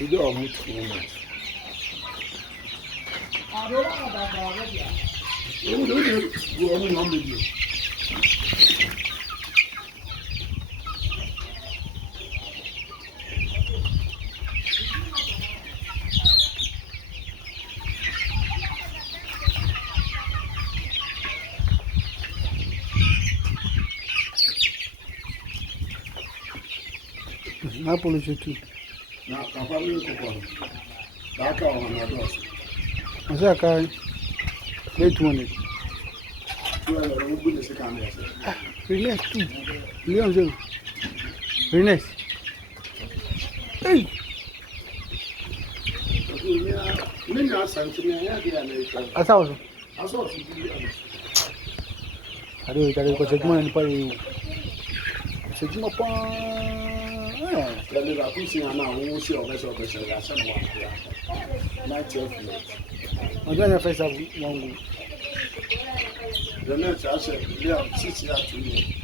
You do almost too much. Na polícia tu. Na família com dá cá uma dose. Mas é cara. Wait 200. Tu é o mundo desse câmera. Relax tu. Leon zero. Relax. Ei. Minha santinha é aqui americana. Asawo. Aso. Ari ko segma ni pare. Segma pa. Ele vai cozinhar na rua, se houver já chamou. Mas eu fui. Magana faz wangu. Eu não acho que ele é 60 anos.